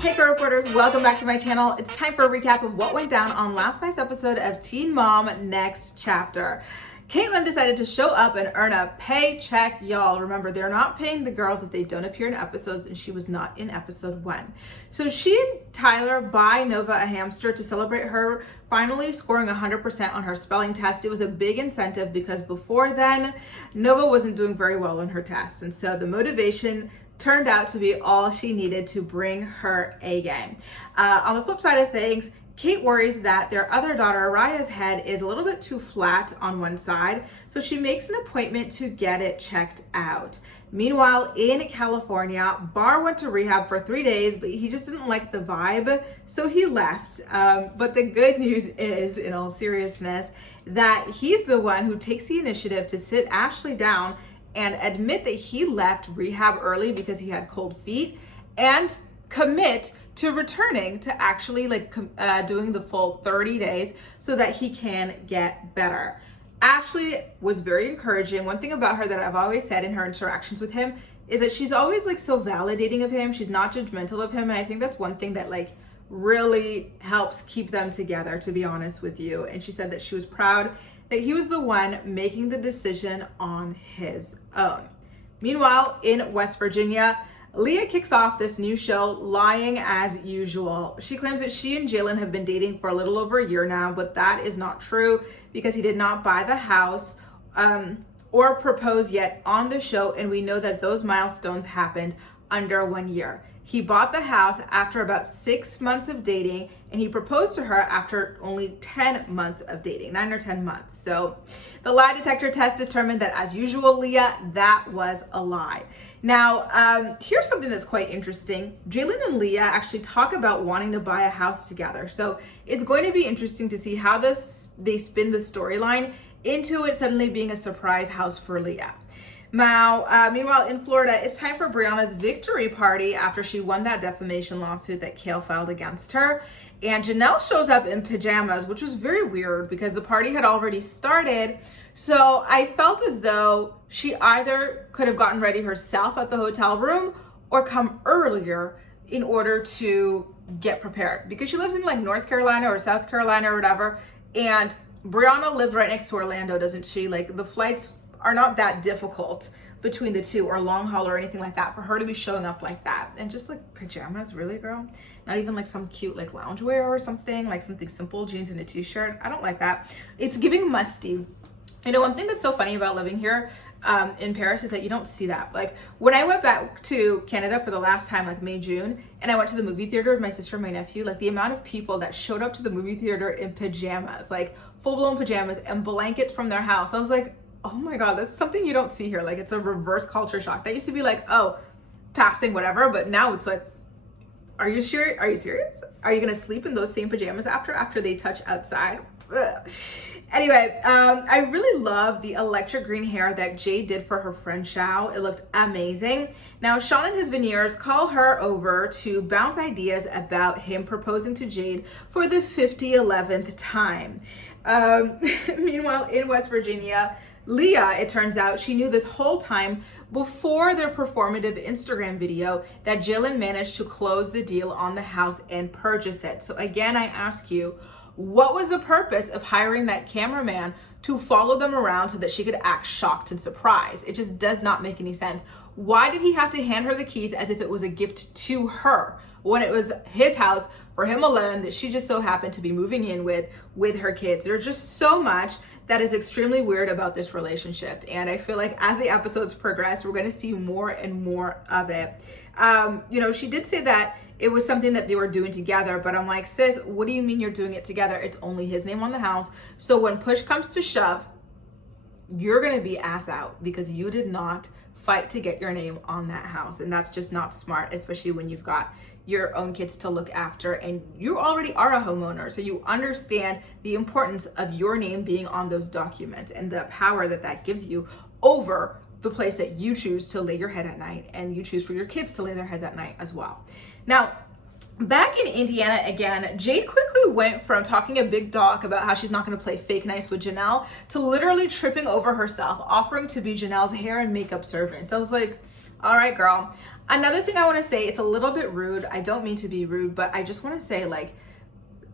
Hey girl reporters, welcome back to my channel. It's time for a recap of what went down on last night's episode of Teen Mom Next Chapter. Caitlyn decided to show up and earn a paycheck, y'all. Remember, they're not paying the girls if they don't appear in episodes, and she was not in episode 1. So she and Tyler buy Nova a hamster to celebrate her finally scoring 100% on her spelling test. It was a big incentive because before then, Nova wasn't doing very well on her tests. And so the motivation turned out to be all she needed to bring her A game. On the flip side of things, Kate worries that their other daughter, Araya's head is a little bit too flat on one side, so she makes an appointment to get it checked out. Meanwhile, in California, Bar went to rehab for 3 days, but he just didn't like the vibe, so he left. But the good news is, in all seriousness, that he's the one who takes the initiative to sit Ashley down and admit that he left rehab early because he had cold feet, and commit to returning to actually doing the full 30 days so that he can get better. Ashley was very encouraging. One thing about her that I've always said in her interactions with him is that she's always so validating of him. She's not judgmental of him. And I think that's one thing that really helps keep them together, to be honest with you. And she said that she was proud that he was the one making the decision on his own. Meanwhile, in West Virginia, Leah kicks off this new show, Lying as Usual. She claims that she and Jalen have been dating for a little over a year now, but that is not true because he did not buy the house or propose yet on the show, and we know that those milestones happened under 1 year. He bought the house after about 6 months of dating, and he proposed to her after only 10 months of dating, 9 or 10 months. So the lie detector test determined that, as usual, Leah, that was a lie. Now, here's something that's quite interesting. Jalen and Leah actually talk about wanting to buy a house together. So it's going to be interesting to see how they spin the storyline into it suddenly being a surprise house for Leah. Now, meanwhile, in Florida, it's time for Brianna's victory party after she won that defamation lawsuit that Kale filed against her. And Jenelle shows up in pajamas, which was very weird because the party had already started. So I felt as though she either could have gotten ready herself at the hotel room or come earlier in order to get prepared, because she lives in North Carolina or South Carolina or whatever. And Brianna lived right next to Orlando, doesn't she? The flights are not that difficult between the two, or long haul or anything like that, for her to be showing up like that. And just pajamas, really, girl? Not even some cute loungewear or something, something simple, jeans and a t-shirt. I don't like that. It's giving musty. You know, one thing that's so funny about living here in Paris is that you don't see that. When I went back to Canada for the last time, May, June, and I went to the movie theater with my sister and my nephew, the amount of people that showed up to the movie theater in pajamas, full-blown pajamas and blankets from their house. I was like, oh my God, that's something you don't see here. It's a reverse culture shock. That used to be oh, passing, whatever. But now it's are you sure? Are you serious? Are you going to sleep in those same pajamas after they touch outside? Ugh. Anyway, I really love the electric green hair that Jade did for her friend Shao. It looked amazing. Now, Sean and his veneers call her over to bounce ideas about him proposing to Jade for the 11th time. Meanwhile, in West Virginia, Leah, it turns out, she knew this whole time before their performative Instagram video that Jalen managed to close the deal on the house and purchase it. So again, I ask you, what was the purpose of hiring that cameraman to follow them around so that she could act shocked and surprised? It just does not make any sense. Why did he have to hand her the keys as if it was a gift to her when it was his house for him alone that she just so happened to be moving in with her kids? There's just so much that is extremely weird about this relationship. And I feel as the episodes progress, we're going to see more and more of it. She did say that it was something that they were doing together, but I'm sis, what do you mean you're doing it together? It's only his name on the house. So when push comes to shove, you're going to be ass out because you did not fight to get your name on that house. And that's just not smart, especially when you've got your own kids to look after and you already are a homeowner. So you understand the importance of your name being on those documents and the power that gives you over the place that you choose to lay your head at night, and you choose for your kids to lay their heads at night as well. Now, back in Indiana again, Jade quickly went from talking a big talk about how she's not going to play fake nice with Jenelle to literally tripping over herself, offering to be Janelle's hair and makeup servant. I was like, All right, girl. Another thing I want to say, it's a little bit rude. I don't mean to be rude, but I just want to say, like,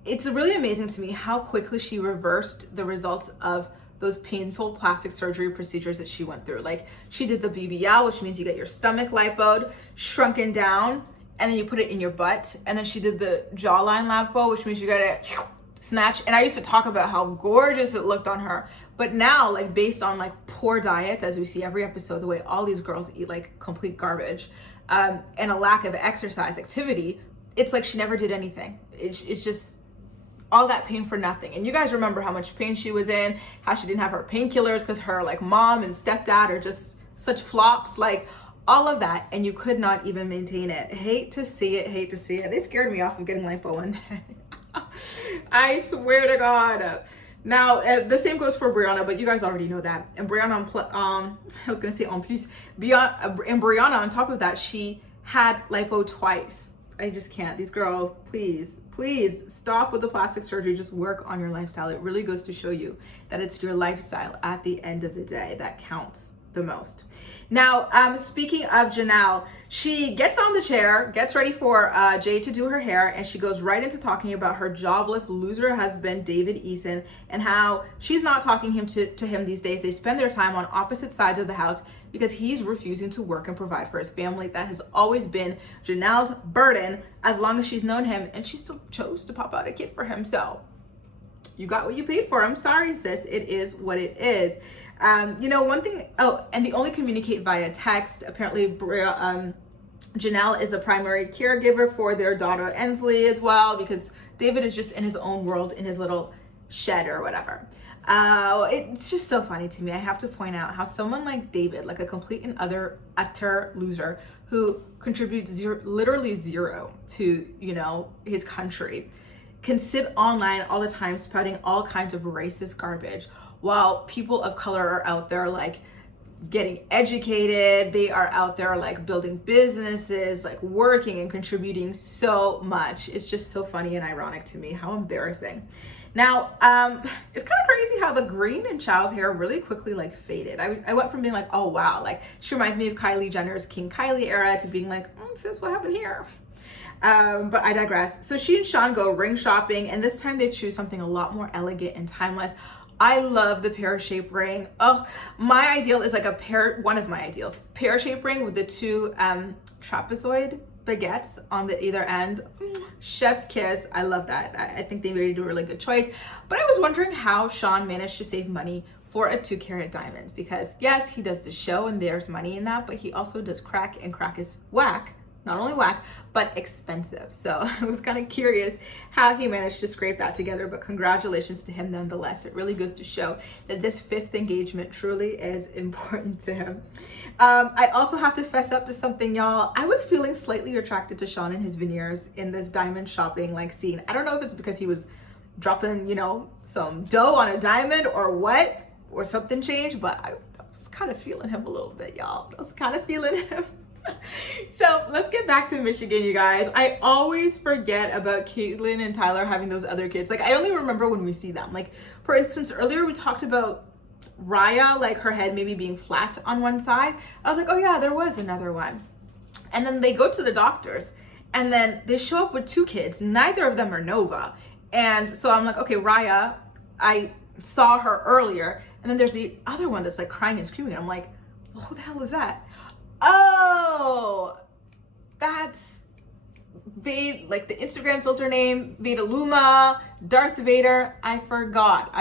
it's really amazing to me how quickly she reversed the results of those painful plastic surgery procedures that she went through. Like, she did the BBL, which means you get your stomach lipoed, shrunken down, and then you put it in your butt. And then she did the jawline lipo, which means you got it snatch. And I used to talk about how gorgeous it looked on her. But now, like, based on like poor diet, as we see every episode, the way all these girls eat like complete garbage, and a lack of exercise activity, it's like she never did anything. It's just all that pain for nothing. And you guys remember how much pain she was in, how she didn't have her painkillers because her like mom and stepdad are just such flops, like all of that, and you could not even maintain it. Hate to see it, hate to see it. They scared me off of getting lipo one day. I swear to God. Now, the same goes for Brianna, but you guys already know that. And Brianna, I was gonna say en plus, and Brianna, on top of that, she had lipo twice. I just can't. These girls, please stop with the plastic surgery. Just work on your lifestyle. It really goes to show you that it's your lifestyle at the end of the day that counts the most. Now, speaking of Jenelle, she gets on the chair, gets ready for Jade to do her hair, and she goes right into talking about her jobless loser husband, David Eason, and how she's not talking to him these days. They spend their time on opposite sides of the house because he's refusing to work and provide for his family. That has always been Jenelle's burden as long as she's known him, and she still chose to pop out a kid for him. So you got what you paid for. I'm sorry, sis. It is what it is. One thing, and they only communicate via text. Apparently, Jenelle is the primary caregiver for their daughter Ensley as well, because David is just in his own world, in his little shed or whatever. It's just so funny to me. I have to point out how someone like David, like a complete and utter loser who contributes literally zero to, his country, can sit online all the time spouting all kinds of racist garbage while people of color are out there like getting educated. They are out there like building businesses, like working and contributing so much. It's just so funny and ironic to me. How embarrassing. Now, it's kind of crazy how the green in Chow's hair really quickly like faded. I went from being like, oh wow, like she reminds me of Kylie Jenner's King Kylie era to being like, sis, what happened here? But I digress. So she and Sean go ring shopping, and this time they choose something a lot more elegant and timeless. I love the pear-shaped ring. Oh, my ideal is like one of my ideals, pear-shaped ring with the two trapezoid baguettes on the either end. Chef's kiss. I love that. I think they made a really good choice. But I was wondering how Sean managed to save money for a 2-carat diamond, because yes, he does the show and there's money in that, but he also does crack, and crack is whack. Not only whack, but expensive. So I was kind of curious how he managed to scrape that together, but congratulations to him nonetheless. It really goes to show that this 5th engagement truly is important to him. I also have to fess up to something, y'all. I was feeling slightly attracted to Sean and his veneers in this diamond shopping like scene. I don't know if it's because he was dropping, some dough on a diamond or what, or something changed, but I was kind of feeling him a little bit, y'all. I was kind of feeling him. So let's get back to Michigan, you guys. I always forget about Caitlyn and Tyler having those other kids. Like, I only remember when we see them. Like, for instance, earlier we talked about Raya, like her head maybe being flat on one side. I was like, oh yeah, there was another one. And then they go to the doctors, and then they show up with 2 kids. Neither of them are Nova. And so I'm like, okay, Raya, I saw her earlier. And then there's the other one that's like crying and screaming. And I'm like, well, who the hell is that? Oh, that's like the Instagram filter name, Veda Luma, Darth Vader. I forgot.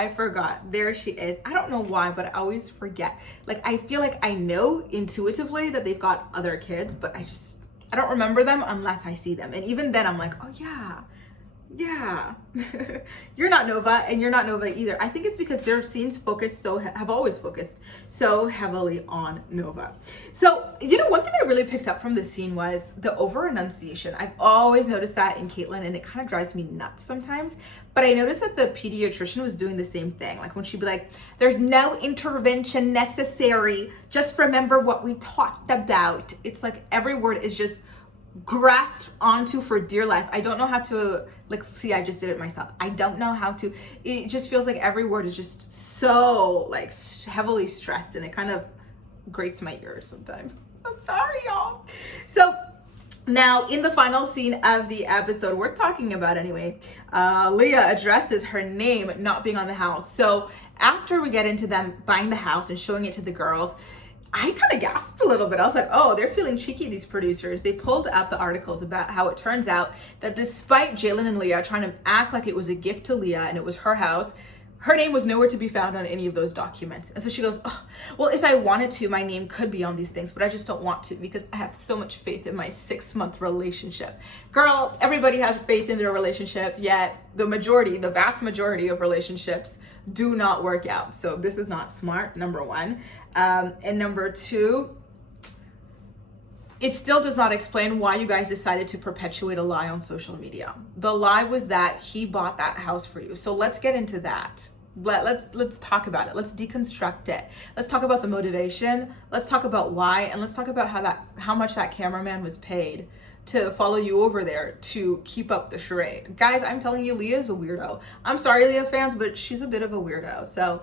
There she is. I don't know why, but I always forget. Like, I feel like I know intuitively that they've got other kids, but I don't remember them unless I see them. And even then I'm like, oh yeah. You're not Nova, and you're not Nova either. I think it's because their scenes have always focused so heavily on Nova. So, one thing I really picked up from this scene was the over enunciation. I've always noticed that in Caitlyn, and it kind of drives me nuts sometimes. But I noticed that the pediatrician was doing the same thing. Like when she'd be like, there's no intervention necessary. Just remember what we talked about. It's like every word is just grasped onto for dear life. I don't know how to, I just did it myself. I don't know how to, it just feels like every word is just so heavily stressed, and it kind of grates my ears sometimes. I'm sorry, y'all. So now, in the final scene of the episode, we're talking about anyway, Leah addresses her name not being on the house. So after we get into them buying the house and showing it to the girls, I kind of gasped a little bit. I was like, oh, they're feeling cheeky, these producers. They pulled up the articles about how it turns out that despite Jalen and Leah trying to act like it was a gift to Leah and it was her house, her name was nowhere to be found on any of those documents. And so she goes, oh, well, if I wanted to, my name could be on these things, but I just don't want to because I have so much faith in my 6-month relationship. Girl, everybody has faith in their relationship, yet the vast majority of relationships do not work out. So this is not smart, number one. And number two, it still does not explain why you guys decided to perpetuate a lie on social media. The lie was that he bought that house for you. So let's get into that. Let's talk about it. Let's deconstruct it. Let's talk about the motivation. Let's talk about why, and let's talk about how much that cameraman was paid to follow you over there to keep up the charade. Guys, I'm telling you, Leah is a weirdo. I'm sorry, Leah fans, but she's a bit of a weirdo. So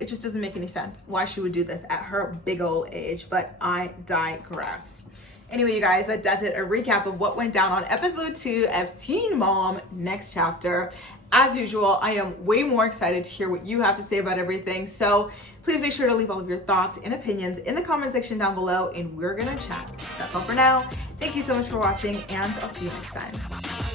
it just doesn't make any sense why she would do this at her big old age, but I digress. Anyway, you guys, that does it. A recap of what went down on episode 2 of Teen Mom Next Chapter. As usual, I am way more excited to hear what you have to say about everything. So please make sure to leave all of your thoughts and opinions in the comment section down below, and we're gonna chat. That's all for now. Thank you so much for watching, and I'll see you next time.